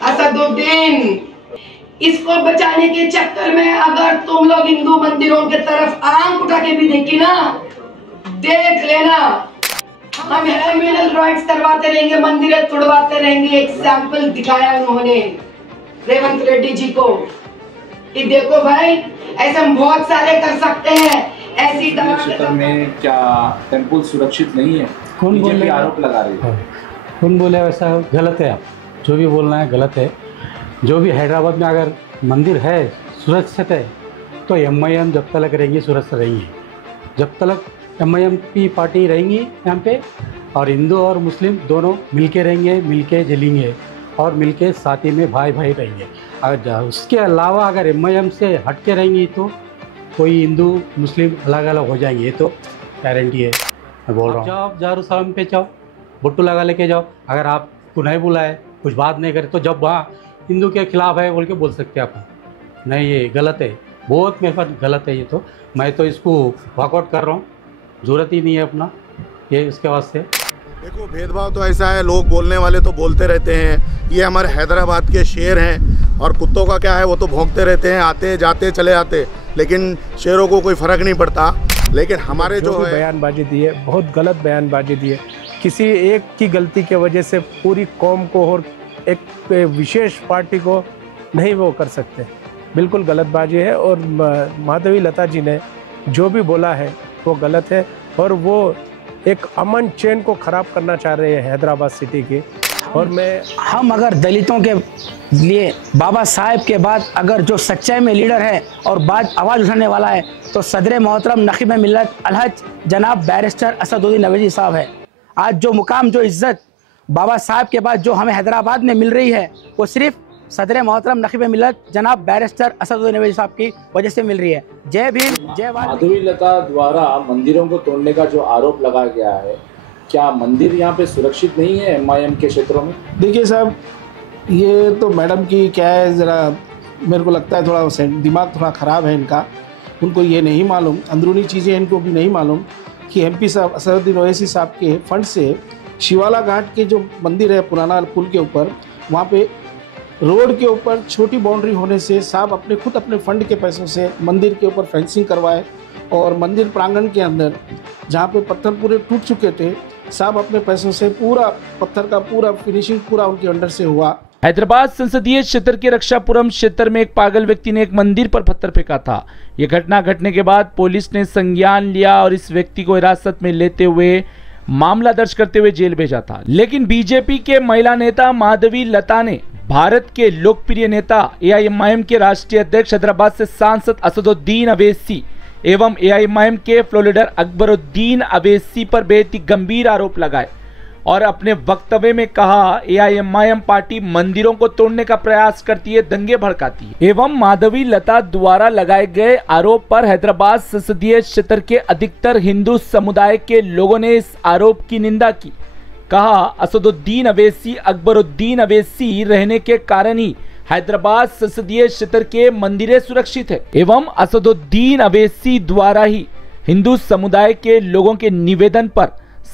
असदुद्दीन, इसको बचाने के चक्कर में अगर तुम लोग हिंदू मंदिरों की तरफ आंख उठा के भी देखी ना, देख लेना, हम ह्यूमन राइट्स करवाते रहेंगे, मंदिर तोड़वाते रहेंगे। एग्जाम्पल दिखाया उन्होंने रेवंत रेड्डी जी को कि देखो भाई, ऐसे हम बहुत सारे कर सकते हैं। ऐसी क्षेत्र में क्या टेम्पल सुरक्षित नहीं है? कौन बोले? आरोप लगा रही है। कौन बोले? वैसा गलत है। आप जो भी बोलना है गलत है। जो भी हैदराबाद में अगर मंदिर है सुरक्षित है तो MIM जब तक रहेंगी सुरक्षित रहेंगी। जब तक MIM की पार्टी रहेंगी यहाँ पे, और हिंदू और मुस्लिम दोनों मिलके रहेंगे, मिलके जलेंगे और मिलके साथी में भाई भाई रहेंगे। अगर उसके अलावा अगर MIM से हट के रहेंगी तो कोई हिंदू मुस्लिम अलग अलग हो जाएंगे, ये तो गारंटी है। मैं बोल रहा हूँ, जाओ जेरूसलम पे जाओ, बुट्टू लगा लेके जाओ। अगर आपको नहीं बुलाए, कुछ बात नहीं करे, तो जब वहाँ हिंदू के खिलाफ है बोल के बोल सकते हैं आप। नहीं, ये गलत है, बहुत मेरे पर गलत है ये। तो मैं तो इसको वॉकआउट कर रहा हूँ, ज़रूरत ही नहीं है अपना ये इसके वास्ते। देखो, भेदभाव तो ऐसा है, लोग बोलने वाले तो बोलते रहते हैं। ये हमारे हैदराबाद के शेर हैं, और कुत्तों का क्या है, वो तो भौंकते रहते हैं, आते जाते चले आते, लेकिन शेरों को कोई फ़र्क नहीं पड़ता। लेकिन हमारे जो है बयानबाजी दी है, बहुत गलत बयानबाजी दी है। किसी एक की गलती की वजह से पूरी कौम को और एक विशेष पार्टी को नहीं वो कर सकते, बिल्कुल गलतबाजी है। और माधवी लता जी ने जो भी बोला है वो गलत है, और वो एक अमन चैन को ख़राब करना चाह रहे हैं हैदराबाद सिटी की। और हम अगर दलितों के लिए बाबा साहेब के बाद अगर जो सच्चाई में लीडर है और बात आवाज़ उठाने वाला है तो सदर मोहतरम नकीब मिल्लत अलहज जनाब बैरिस्टर असदुद्दीन अवैसी साहब है। आज जो मुकाम, जो इज़्ज़त बाबा साहब के बाद जो हमें हैदराबाद में मिल रही है, वो सिर्फ सदर मोहतरम नकीब मिल्लत जनाब बैरिस्टर असदुद्दीन अवैसी साहब की वजह से मिल रही है। जय भीम, जय भारत। माधवी लता द्वारा मंदिरों को तोड़ने का जो आरोप लगाया गया है, क्या मंदिर यहाँ पे सुरक्षित नहीं है MIM के क्षेत्रों में? देखिए साहब, ये तो मैडम की क्या है, ज़रा मेरे को लगता है थोड़ा दिमाग थोड़ा ख़राब है इनका। उनको ये नहीं मालूम, अंदरूनी चीज़ें इनको भी नहीं मालूम कि MP साहब असदुद्दीन ओवैसी साहब के फंड से शिवाला घाट के जो मंदिर है पुराना पुल के ऊपर, वहाँ पे रोड के ऊपर छोटी बाउंड्री होने से साहब अपने फंड के पैसों से मंदिर के ऊपर फेंसिंग करवाए, और मंदिर प्रांगण के अंदर जहाँ पे पत्थर पूरे टूट चुके थे, साहब अपने पैसों से पूरा पत्थर का पूरा फिनिशिंग पूरा उनके अंडर से हुआ। हैदराबाद संसदीय क्षेत्र के रक्षापुरम क्षेत्र में एक पागल व्यक्ति ने एक मंदिर पर पत्थर फेंका था। यह घटना घटने के बाद पुलिस ने संज्ञान लिया और इस व्यक्ति को हिरासत में लेते हुए मामला दर्ज करते हुए जेल भेजा था। लेकिन बीजेपी के महिला नेता माधवी लता ने भारत के लोकप्रिय नेता AIMIM के राष्ट्रीय अध्यक्ष हैदराबाद से सांसद असदुद्दीन अवैसी एवं AIMIM के फ्लोर लीडर अकबरुद्दीन अवैसी पर बेहद ही गंभीर आरोप लगाए और अपने वक्तव्य में कहा, AIMIM पार्टी मंदिरों को तोड़ने का प्रयास करती है, दंगे भड़काती है। एवं माधवी लता द्वारा लगाए गए आरोप पर हैदराबाद संसदीय क्षेत्र के अधिकतर हिंदू समुदाय के लोगों ने इस आरोप की निंदा की। कहा, असदुद्दीन अवैसी अकबरुद्दीन अवैसी रहने के कारण ही हैदराबाद संसदीय क्षेत्र के मंदिरें सुरक्षित है एवं असदुद्दीन अवैसी द्वारा ही हिंदू समुदाय के लोगों के निवेदन पर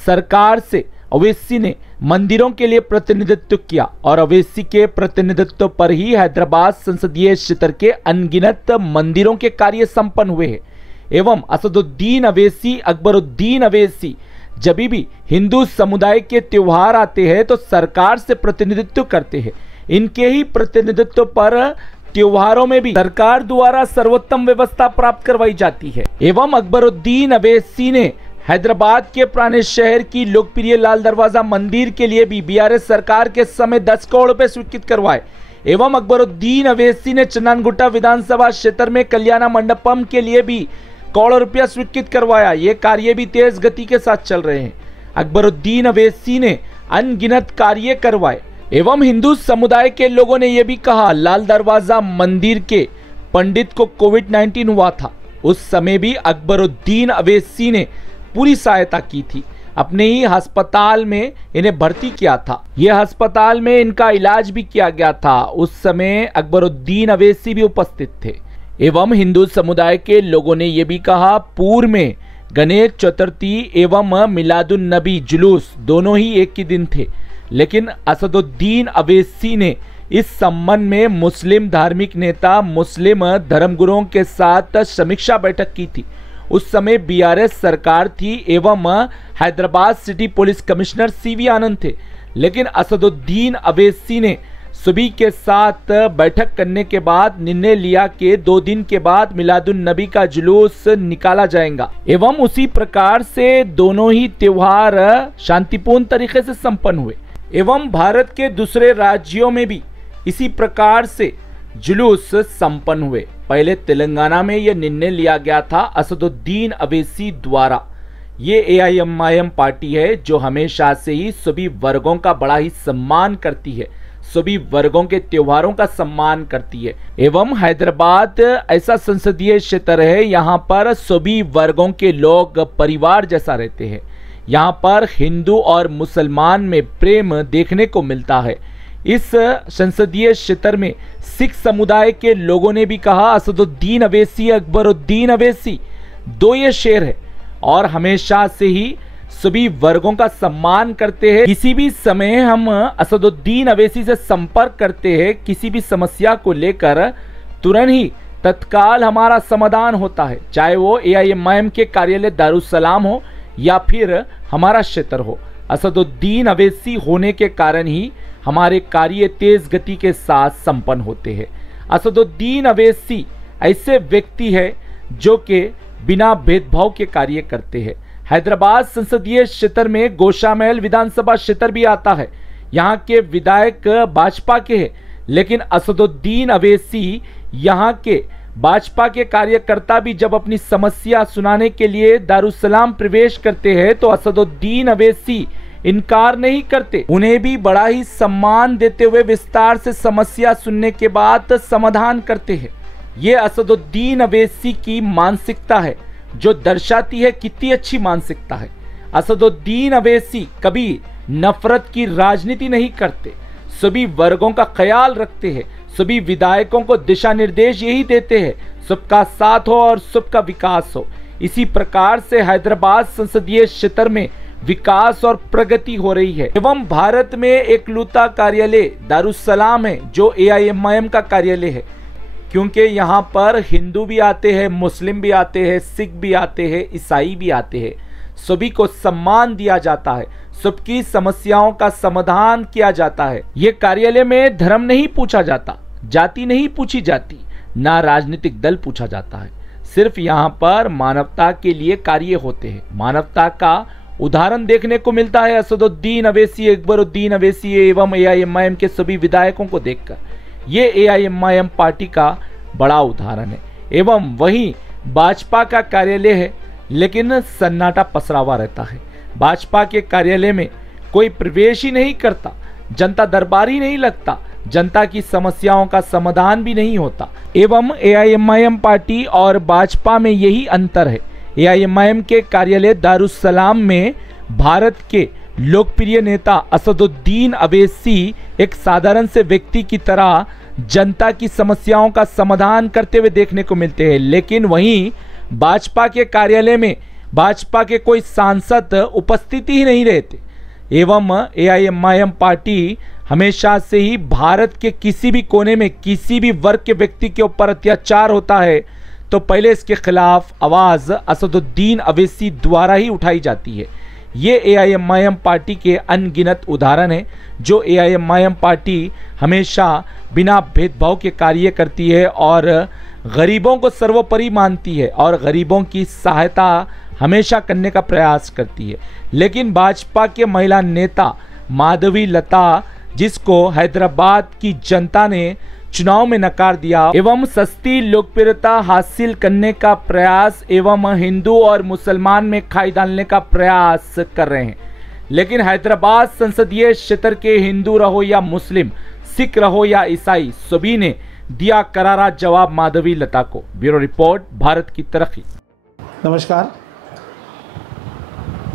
सरकार से अवैसी ने मंदिरों के लिए प्रतिनिधित्व किया और अवैसी के प्रतिनिधित्व पर ही हैदराबाद संसदीय क्षेत्र के अनगिनत मंदिरों के कार्य संपन्न हुए हैं। एवं असदुद्दीन अवैसी अकबरुद्दीन अवैसी जब भी हिंदू समुदाय के त्योहार आते हैं तो सरकार से प्रतिनिधित्व करते हैं। इनके ही प्रतिनिधित्व पर त्योहारों में भी सरकार द्वारा सर्वोत्तम व्यवस्था प्राप्त करवाई जाती है। एवं अकबरुद्दीन अवैसी ने हैदराबाद के पुराने शहर की लोकप्रिय लाल दरवाजा मंदिर के लिए भी BRS सरकार के समय 10 करोड़ रुपए स्वीकृत करवाए। एवं अकबरुद्दीन अवैसी ने चन्नानगुट्टा विधानसभा क्षेत्र में कल्याण मंडपम के लिए भी करोड़ों रुपया स्वीकृत करवाया। ये कार्य भी तेज गति के साथ चल रहे हैं। अकबरुद्दीन अवैसी ने अनगिनत कार्य करवाए। एवं हिंदू समुदाय के लोगों ने यह भी कहा, लाल दरवाजा मंदिर के पंडित को कोविड-19 हुआ था, उस समय भी अकबरुद्दीन अवैसी ने पूरी सहायता की थी। अपने ही अस्पताल में इन्हें भर्ती किया था। यह अस्पताल में इनका इलाज भी किया गया था। उस समय अकबरुद्दीन अवैसी भी उपस्थित थे। एवं हिंदू समुदाय के लोगों ने यह भी कहा, पूर्व में गणेश चतुर्थी एवं मिलादुन नबी जुलूस दोनों ही एक ही दिन थे, लेकिन असदुद्दीन अवैसी ने इस संबंध में मुस्लिम धार्मिक नेता मुस्लिम धर्मगुरुओं के साथ समीक्षा बैठक की थी। उस समय बीआरएस सरकार थी एवं Hyderabad city police commissioner CV Anand थे। लेकिन असदुद्दीन अवैसी ने सभी के साथ बैठक करने के बाद निर्णय लिया कि 2 दिन के बाद मिलादुन नबी का जुलूस निकाला जाएगा एवं उसी प्रकार से दोनों ही त्योहार शांतिपूर्ण तरीके से संपन्न हुए एवं भारत के दूसरे राज्यों में भी इसी प्रकार से जुलूस संपन्न हुए। पहले तेलंगाना में यह निर्णय लिया गया था असदुद्दीन अवैसी द्वारा। ये एआईएमआईएम पार्टी है जो हमेशा से ही सभी वर्गों का बड़ा ही सम्मान करती है, सभी वर्गों के त्योहारों का सम्मान करती है एवं हैदराबाद ऐसा संसदीय क्षेत्र है, यहाँ पर सभी वर्गों के लोग परिवार जैसा रहते हैं। यहाँ पर हिंदू और मुसलमान में प्रेम देखने को मिलता है। इस संसदीय क्षेत्र में सिख समुदाय के लोगों ने भी कहा असदुद्दीन अवैसी अकबरुद्दीन अवैसी 2 ये शेर है और हमेशा से ही सभी वर्गों का सम्मान करते हैं। किसी भी समय हम असदुद्दीन अवैसी से संपर्क करते हैं, किसी भी समस्या को लेकर तुरंत ही तत्काल हमारा समाधान होता है, चाहे वो एआईएमआईएम के कार्यालय दारुसलाम हो या फिर हमारा क्षेत्र हो। असदुद्दीन अवैसी होने के कारण ही हमारे कार्य तेज गति के साथ संपन्न होते हैं। असदुद्दीन अवैसी ऐसे व्यक्ति है जो कि बिना भेदभाव के कार्य करते हैं। हैदराबाद संसदीय क्षेत्र में गोशामहल विधानसभा क्षेत्र भी आता है। यहाँ के विधायक भाजपा के हैं, लेकिन असदुद्दीन अवैसी यहाँ के भाजपा के कार्यकर्ता भी जब अपनी समस्या सुनाने के लिए दारुसलाम प्रवेश करते हैं तो असदुद्दीन अवैसी इनकार नहीं करते, उन्हें भी बड़ा ही सम्मान देते हुए विस्तार से समस्या सुनने के बाद समाधान करते हैं। ये असदुद्दीन अवैसी की मानसिकता है जो दर्शाती है कितनी अच्छी मानसिकता है। असदुद्दीन अवैसी कभी नफरत की राजनीति नहीं करते, सभी वर्गों का ख्याल रखते हैं, सभी विधायकों को दिशा निर्देश यही देते हैं सबका साथ हो और सबका विकास हो। इसी प्रकार से हैदराबाद संसदीय क्षेत्र में विकास और प्रगति हो रही है एवं भारत में एकलौता कार्यालय दारुसलाम है जो एआईएमआईएम का कार्यालय है, क्योंकि यहाँ पर हिंदू भी आते हैं, मुस्लिम भी आते हैं, सिख भी आते हैं, ईसाई भी आते हैं। सभी को सम्मान दिया जाता है, सबकी समस्याओं का समाधान किया जाता है। ये कार्यालय में धर्म नहीं पूछा जाता, जाति नहीं पूछी जाती, ना राजनीतिक दल पूछा जाता है। सिर्फ यहाँ पर मानवता के लिए कार्य होते हैं। मानवता का उदाहरण देखने को मिलता है असदुद्दीन अवैसी अकबरुद्दीन अवैसी एवं एआईएमआईएम के सभी विधायकों को देखकर। ये एआईएमआईएम पार्टी का बड़ा उदाहरण है एवं वहीं भाजपा का कार्यालय है, लेकिन सन्नाटा पसरा हुआ रहता है। भाजपा के कार्यालय में कोई प्रवेश ही नहीं करता, जनता दरबार ही नहीं लगता, जनता की समस्याओं का समाधान भी नहीं होता। एवं एआईएमआईएम पार्टी और भाजपा में यही अंतर है। एआईएमआईएम के कार्यालय दारुसलाम में भारत के लोकप्रिय नेता असदुद्दीन अवैसी एक साधारण से व्यक्ति की तरह जनता की समस्याओं का समाधान करते हुए देखने को मिलते हैं, लेकिन वहीं भाजपा के कार्यालय में भाजपा के कोई सांसद उपस्थित ही नहीं रहते। एवं एआईएमआईएम पार्टी हमेशा से ही भारत के किसी भी कोने में किसी भी वर्ग के व्यक्ति के ऊपर अत्याचार होता है तो पहले इसके खिलाफ आवाज असदुद्दीन अवैसी द्वारा ही उठाई जाती है। ये एआईएमआईएम पार्टी के अनगिनत उदाहरण हैं जो एआईएमआईएम पार्टी हमेशा बिना भेदभाव के कार्य करती है और गरीबों को सर्वोपरि मानती है और गरीबों की सहायता हमेशा करने का प्रयास करती है। लेकिन भाजपा के महिला नेता माधवी लता, जिसको हैदराबाद की जनता ने चुनाव में नकार दिया एवं सस्ती लोकप्रियता हासिल करने का प्रयास एवं हिंदू और मुसलमान में खाई डालने का प्रयास कर रहे हैं, लेकिन हैदराबाद संसदीय क्षेत्र के हिंदू रहो या मुस्लिम, सिख रहो या ईसाई, सभी ने दिया करारा जवाब माधवी लता को। ब्यूरो रिपोर्ट, भारत की तरक्की। नमस्कार,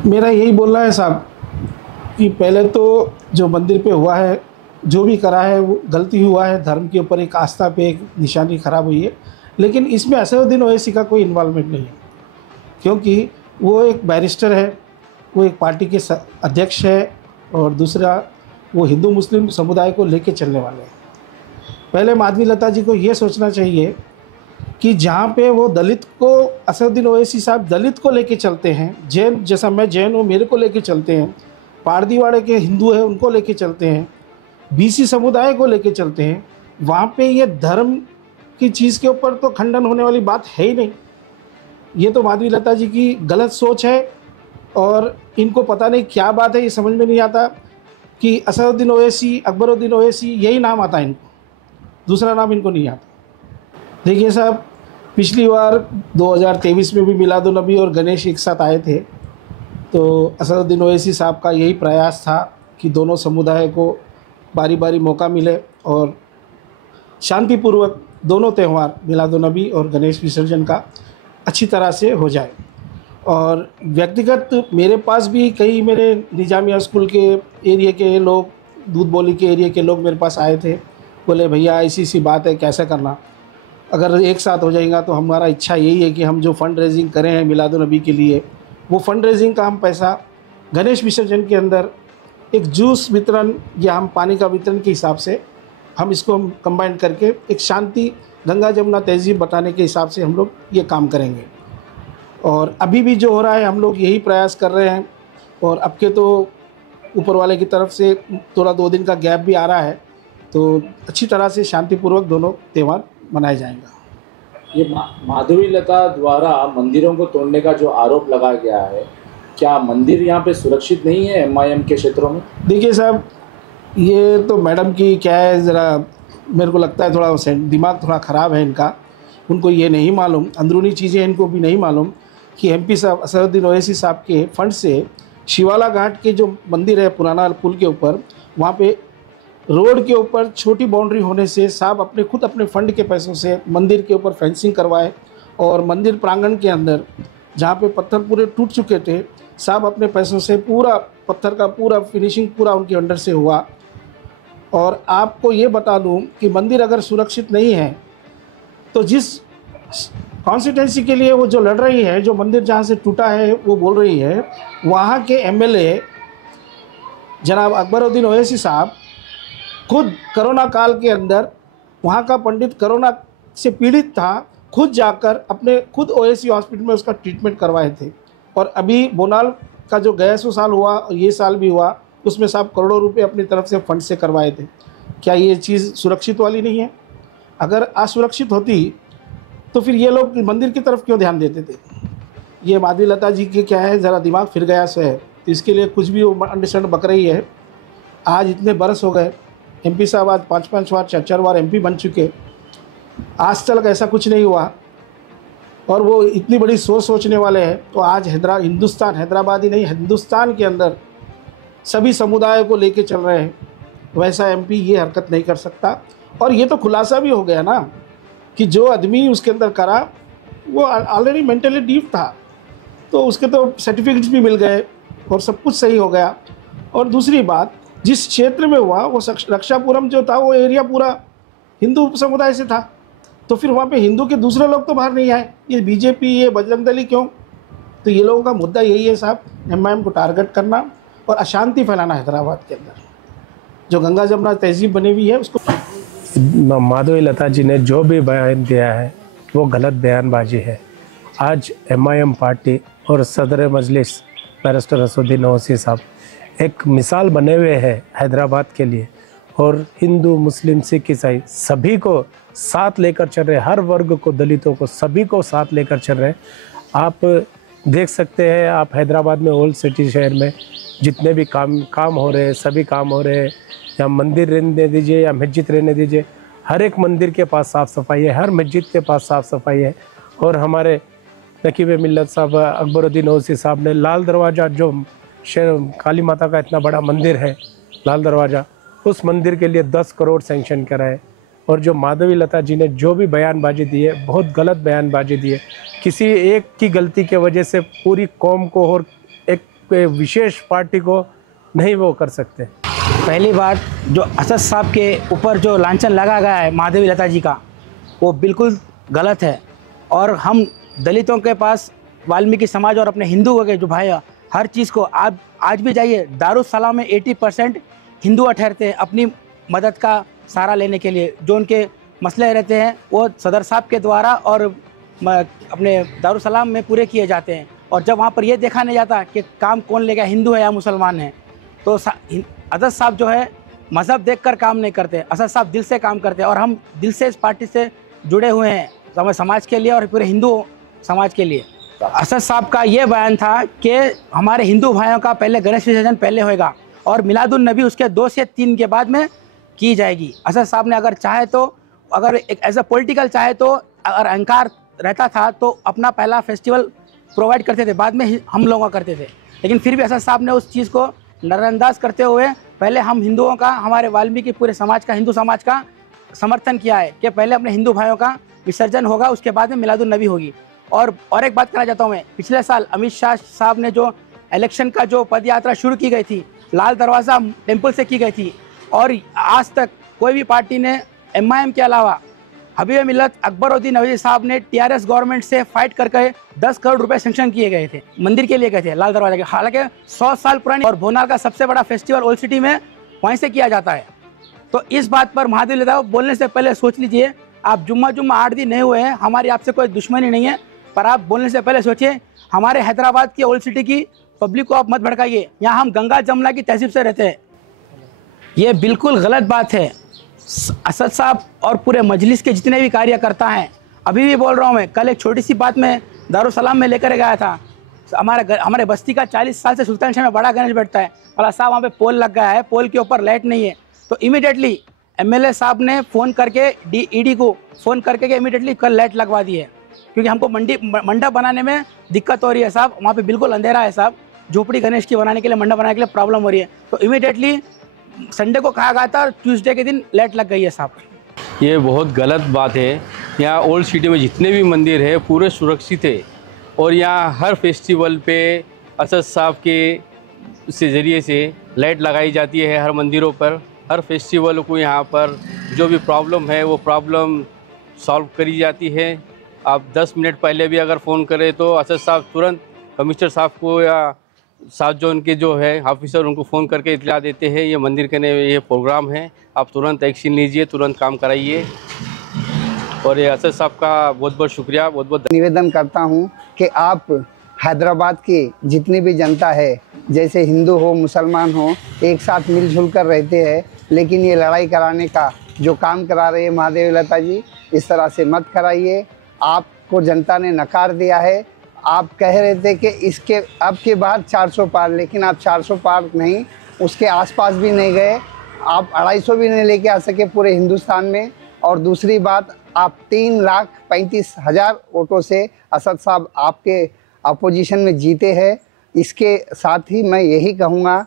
मेरा यही बोलना है साहब कि पहले तो जो मंदिर पे हुआ है, जो भी करा है वो गलती हुआ है, धर्म के ऊपर एक आस्था पे एक निशानी खराब हुई है, लेकिन इसमें असदुद्दीन ओवैसी का कोई इन्वॉल्वमेंट नहीं है, क्योंकि वो एक बैरिस्टर है, वो एक पार्टी के अध्यक्ष है और दूसरा वो हिंदू मुस्लिम समुदाय को लेके चलने वाले हैं। पहले माधवी लता जी को ये सोचना चाहिए कि जहाँ पे वो दलित को, असदुद्दीन ओवैसी साहब दलित को लेके चलते हैं, जैन जैसा मैं जैन हूँ मेरे को लेके चलते हैं, पारदीवाड़े के हिंदू हैं उनको लेके चलते हैं, बीसी समुदाय को लेके चलते हैं, वहाँ पे ये धर्म की चीज़ के ऊपर तो खंडन होने वाली बात है ही नहीं। ये तो माधवी लता जी की गलत सोच है और इनको पता नहीं क्या बात है, ये समझ में नहीं आता कि असदुद्दीन ओवैसी, अकबरुद्दीन ओवैसी यही नाम आता है इनको, दूसरा नाम इनको नहीं आता। देखिए साहब, पिछली बार 2023 में भी मिलादुन्नबी और गणेश एक साथ आए थे, तो असदुद्दीन ओवैसी साहब का यही प्रयास था कि दोनों समुदाय को बारी बारी मौका मिले और शांतिपूर्वक दोनों त्यौहार मिलादुन्नबी और गणेश विसर्जन का अच्छी तरह से हो जाए। और व्यक्तिगत मेरे पास भी कई मेरे निजामिया स्कूल के एरिया के लोग, दूध बोली के एरिया के लोग मेरे पास आए थे, बोले भैया ऐसी सी बात है, कैसे करना, अगर एक साथ हो जाएगा तो हमारा इच्छा यही है कि हम जो फ़ंड रेजिंग करें हैं मिलादुन्नबी के लिए, वो फ़ंड रेजिंग का हम पैसा गणेश विसर्जन के अंदर एक जूस वितरण या हम पानी का वितरण के हिसाब से हम इसको कंबाइन करके एक शांति गंगा जमुना तहजीब बताने के हिसाब से हम लोग ये काम करेंगे। और अभी भी जो हो रहा है हम लोग यही प्रयास कर रहे हैं। और अब के तो ऊपर वाले की तरफ से थोड़ा 2 दिन का गैप भी आ रहा है, तो अच्छी तरह से शांतिपूर्वक दोनों त्यौहार मनाया जाएगा। ये माधवी लता द्वारा मंदिरों को तोड़ने का जो आरोप लगाया गया है, क्या मंदिर यहाँ पे सुरक्षित नहीं है MIM के क्षेत्रों में? देखिए साहब, ये तो मैडम की क्या है, ज़रा मेरे को लगता है थोड़ा दिमाग थोड़ा ख़राब है इनका। उनको ये नहीं मालूम, अंदरूनी चीज़ें इनको भी नहीं मालूम कि MP साहब असदुद्दीन ओवैसी साहब के फंड से शिवाला घाट के जो मंदिर है पुराना पुल के ऊपर, वहाँ पे रोड के ऊपर छोटी बाउंड्री होने से साहब अपने फंड के पैसों से मंदिर के ऊपर फेंसिंग करवाए और मंदिर प्रांगण के अंदर जहाँ पे पत्थर पूरे टूट चुके थे, साहब अपने पैसों से पूरा पत्थर का पूरा फिनिशिंग पूरा उनके अंडर से हुआ। और आपको ये बता दूं कि मंदिर अगर सुरक्षित नहीं है तो जिस कॉन्स्टिट्यूंसी के लिए वो जो लड़ रही है, जो मंदिर जहाँ से टूटा है वो बोल रही है, वहाँ के MLA जनाब अकबरुद्दीन ओवैसी साहब खुद कोरोना काल के अंदर, वहाँ का पंडित कोरोना से पीड़ित था, खुद जाकर अपने खुद ओवैसी हॉस्पिटल में उसका ट्रीटमेंट करवाए थे। और अभी बोनाल का जो गया 100 साल हुआ और ये साल भी हुआ, उसमें साहब करोड़ों रुपए अपनी तरफ से फंड से करवाए थे। क्या ये चीज़ सुरक्षित वाली नहीं है? अगर असुरक्षित होती तो फिर ये लोग मंदिर की तरफ क्यों ध्यान देते थे? ये माधवी लता जी के क्या है, ज़रा दिमाग फिर गया सो है, तो इसके लिए कुछ भी अंडरस्टैंड बक रही है। आज इतने बरस हो गए, MP साहब आज 5-5 बार 4-4 बार MP बन चुके, आज तक ऐसा कुछ नहीं हुआ। और वो इतनी बड़ी सोच सोचने वाले हैं, तो आज हैदराबाद ही नहीं, हिंदुस्तान के अंदर सभी समुदायों को लेके चल रहे हैं। वैसा MP ये हरकत नहीं कर सकता। और ये तो खुलासा भी हो गया ना कि जो आदमी उसके अंदर करा वो ऑलरेडी मेंटली डीप था, तो उसके तो सर्टिफिकेट्स भी मिल गए और सब कुछ सही हो गया। और दूसरी बात, जिस क्षेत्र में हुआ वो रक्षापुरम जो था वो एरिया पूरा हिंदू समुदाय से था, तो फिर वहाँ पे हिंदू के दूसरे लोग तो बाहर नहीं आए। ये BJP, ये बजरंग दल क्यों? तो ये लोगों का मुद्दा यही है साहब, MIM को टारगेट करना और अशांति फैलाना हैदराबाद के अंदर। जो गंगा जमुना तहजीब बनी हुई है उसको। माधवी लता जी ने जो भी बयान दिया है वो गलत बयानबाजी है। आज MIM पार्टी और सदर मजलिस बैरिस्टर असदुद्दीन ओवैसी साहब एक मिसाल बने हुए हैं हैदराबाद के लिए, और हिंदू, मुस्लिम, सिख, ईसाई सभी को साथ लेकर चल रहे, हर वर्ग को, दलितों को, सभी को साथ लेकर चल रहे। आप देख सकते हैं, आप हैदराबाद में ओल्ड सिटी शहर में जितने भी काम हो रहे हैं, सभी काम हो रहे हैं, या मंदिर रहने दीजिए या मस्जिद रहने दीजिए, हर एक मंदिर के पास साफ़ सफाई है, हर मस्जिद के पास साफ़ सफाई है। और हमारे नकीब मिल्लत साहब अकबरुद्दीन ओवैसी साहब ने लाल दरवाज़ा, जो काली माता का इतना बड़ा मंदिर है लाल दरवाज़ा, उस मंदिर के लिए 10 करोड़ सेंक्शन कराए। और जो माधवी लता जी ने जो भी बयानबाजी दी है, बहुत गलत बयानबाजी दी है। किसी एक की गलती के वजह से पूरी कौम को और एक विशेष पार्टी को नहीं वो कर सकते। पहली बात, जो असद साहब के ऊपर जो लांछन लगा गया है माधवी लता जी का, वो बिल्कुल गलत है। और हम दलितों के पास, वाल्मीकि समाज और अपने हिंदुओं के जो भाई, हर चीज़ को आप आज भी जाइए, दारुसलाम में 80% हिंदू ठहरते हैं, अपनी मदद का सहारा लेने के लिए। जो उनके मसले रहते हैं वो सदर साहब के द्वारा और अपने दारुसलाम में पूरे किए जाते हैं। और जब वहाँ पर ये देखा नहीं जाता कि काम कौन लेगा, हिंदू है या मुसलमान है, तो असद साहब जो है मज़हब देखकर काम नहीं करते, असद साहब दिल से काम करते हैं। और हम दिल से इस पार्टी से जुड़े हुए हैं समाज के लिए और पूरे हिंदू समाज के लिए। असद साहब का ये बयान था कि हमारे हिंदू भाइयों का पहले गणेश विसर्जन पहले होएगा और मिलादुन नबी उसके 2 से 3 के बाद में की जाएगी। असद साहब ने अगर चाहे तो, अगर एक एज अ पॉलिटिकल चाहे तो, अगर अहंकार रहता था तो अपना पहला फेस्टिवल प्रोवाइड करते थे, बाद में हम लोगों का करते थे। लेकिन फिर भी असद साहब ने उस चीज़ को नज़रअंदाज करते हुए पहले हम हिंदुओं का, हमारे वाल्मीकि पूरे समाज का, हिंदू समाज का समर्थन किया है कि पहले अपने हिंदू भाइयों का विसर्जन होगा, उसके बाद में मिलादुन नबी होगी। और एक बात कहना चाहता हूँ मैं, पिछले साल अमित शाह साहब ने जो इलेक्शन का जो पद यात्रा शुरू की गई थी, लाल दरवाज़ा टेम्पल से की गई थी, और आज तक कोई भी पार्टी ने MIM के अलावा हबीब मिल्लत अकबरुद्दीन अवैधी साहब ने TRS गवर्नमेंट से फाइट करके 10 करोड़ रुपए सेंक्शन किए गए थे, मंदिर के लिए गए थे लाल दरवाजा के। हालांकि 100 साल पुरानी और भोनाल का सबसे बड़ा फेस्टिवल ओल्ड सिटी में वहीं से किया जाता है। तो इस बात पर महादेव नेता बोलने से पहले सोच लीजिए। आप जुम्मा 8 दिन नहीं हुए हैं, हमारी आपसे कोई दुश्मनी नहीं है, पर आप बोलने से पहले सोचिए। हमारे हैदराबाद की ओल्ड सिटी की पब्लिक को आप मत भड़काइए। यहाँ हम गंगा जमुना की तहजीब से रहते हैं, ये बिल्कुल गलत बात है। असद साहब और पूरे मजलिस के जितने भी कार्यकर्ता हैं, अभी भी बोल रहा हूँ मैं, कल एक छोटी सी बात में दारुसलाम में लेकर गया था। हमारे बस्ती का 40 साल से सुल्तानशाह में बड़ा गणेश बैठता है, बोला साहब वहाँ पे पोल लग गया है, पोल के ऊपर लाइट नहीं है। तो इमीडिएटली MLA साहब ने फ़ोन करके ED को फ़ोन करके इमीडिएटली कल लाइट लगवा दी है, क्योंकि हमको मंडप बनाने में दिक्कत हो रही है साहब, वहाँ पे बिल्कुल अंधेरा है साहब, झोपड़ी गणेश की बनाने के लिए, मंडप बनाने के लिए प्रॉब्लम हो रही है। तो इमीडिएटली संडे को कहा गया था और ट्यूसडे के दिन लाइट लग गई है साहब। ये बहुत गलत बात है। यहाँ ओल्ड सिटी में जितने भी मंदिर है पूरे सुरक्षित है, और यहाँ हर फेस्टिवल पे असद साहब के ज़रिए से लाइट लगाई जाती है हर मंदिरों पर। हर फेस्टिवल को यहाँ पर जो भी प्रॉब्लम है वो प्रॉब्लम सॉल्व करी जाती है। आप 10 मिनट पहले भी अगर फ़ोन करें तो असद साहब तुरंत कमिश्नर साहब को या साथ जो उनके जो है ऑफिसर उनको फ़ोन करके इत्तला देते हैं ये मंदिर के ये प्रोग्राम है, आप तुरंत एक्शन लीजिए, तुरंत काम कराइए। और ये असद साहब का बहुत बहुत शुक्रिया, बहुत बहुत निवेदन करता हूँ कि आप हैदराबाद की जितनी भी जनता है, जैसे हिंदू हो मुसलमान हो, एक साथ मिलजुल कर रहते हैं, लेकिन ये लड़ाई कराने का जो काम करा रहे हैं महादेव लता जी, इस तरह से मत कराइए। आपको जनता ने नकार दिया है। आप कह रहे थे कि इसके अब के बाद 400 पार, लेकिन आप 400 पार नहीं, उसके आसपास भी नहीं गए। आप 250 भी नहीं लेके आ सके पूरे हिंदुस्तान में। और दूसरी बात, आप 3,35,000 वोटों से असद साहब आपके अपोजिशन में जीते हैं। इसके साथ ही मैं यही कहूँगा